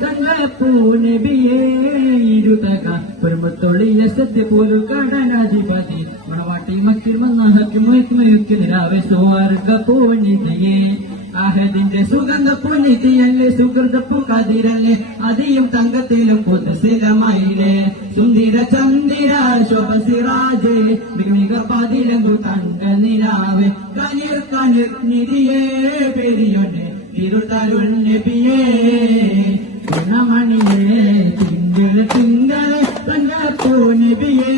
തങ്കപ്പൂ നബിയേ ഇരുതക പെരുമത്തൊളിയ സത്യപോലു കടനാധിപതി മണവാട്ടി മക്കിൽ വന്ന ഹക്കിമൊയ്ക്ക് നിരാവെ സ്വർഗപ്പൂ നിധിയേ അഹദിന്റെ സുഗന്ധപ്പുനിധിയല്ലേ സുഹൃതപ്പു കതിരല്ലേ അതിയും തങ്കത്തിലും പുതുശിലമയിലെ സുന്ദര ചന്ദിര ശോഭസിറാജേ മിക പതിലങ്കു തങ്ക നിലാവേ കനിർ കനിർ നിധിയേ പെരിയൊന്നെ തിരുതരുൾ നബിയേ ഗുണമണിയേ തിങ്കള് തിങ്കള് തങ്കപ്പൂ നബിയേ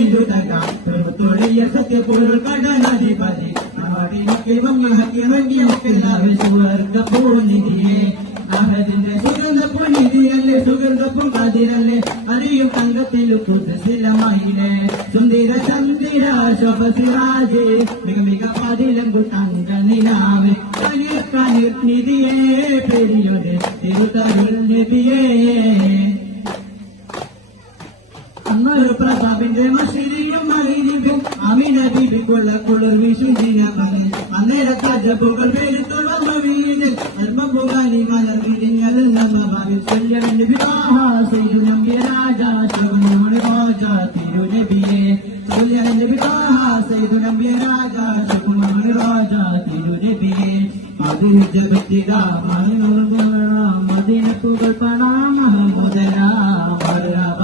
ഇരുതക പെരുമത്തൊളിയ സത്യപോലു കടനാധിപതി സ്വർഗപ്പൂനിധിയെ അഹദിന്റെ സുഗന്ധപ്പുനിധിയല്ലേ സുഗന്ധപ്പും കതിരല്ലേ അറിയും തങ്കത്തിലും പുതുശിലമയിലെ സുന്ദര ചന്ദിര ശോഭസിറാജേ മിക പതിലങ്കു തങ്ക നിലാവേ കനിർ കനിർ നിധിയേ പെരിയൊരു തിരുതരുൾ നബിയേ അന്നൊരു പ്രതാപിന്റെ മഷിരിയും മറിയും അമിന ബിബിക്കുള്ള കുളിർ വിശുചിനമേ അന്നേര താജപ്പുകൾ പേരുത്തുള്ള വീട് ധർമ്മപുകാലി മലർ വിരിഞ്ഞത് നമ്മഭാവിൽ ശല്യമെന്ന് വിവാഹ ചെയ്തു നമ്പിയ രാജ ശകുനമണി രാജ തിരുനബിയെ ശല്യമെന്ന് വിവാഹ ചെയ്തു നമ്പിയ രാജ ശകുനമണി രാജ തിരുനബിയെ അതിന് ജപത്തിക മദിനപ്പുകൾ പണാമ മുതലാ മറബ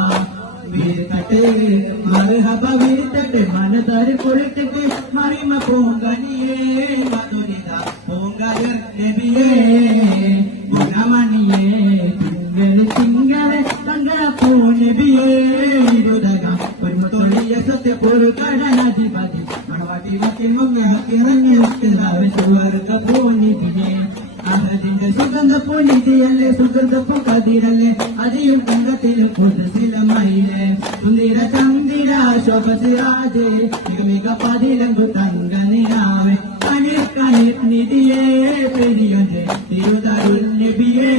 മർഹബ വീട്ടട്ടെ മനതാര് കുളിട്ടിട്ട് മറിമ പൂങ്കനിയേ മധുരിത പൂങ്കയർ നബിയേ ഗുണമണിയേ തിങ്കള് തിങ്കള് തങ്കപ്പൂ നബിയേ ഇരുതക പെരുമത്തൊളിയ സത്യപോലു കടനാധിപതി മണവാട്ടി മക്കിൽ മുങ്ങിറങ്ങി സ്വർഗപ്പൂ നിധിയേ അഹദിന്റെ സുഗന്ധപ്പുനിധിയല്ലേ സുഗന്ധപ്പു കതിരല്ലേ അതിയും തങ്കത്തിലും പുതുശിലമയിലെ സുന്ദര ചന്ദിര ശോഭസിറാജേ മിക പതിലങ്കു തങ്ക നിലാവേ കനിർ കനിർ നിധിയേ പെരിയൊന്റെ തിരുതരുൾ നബിയേ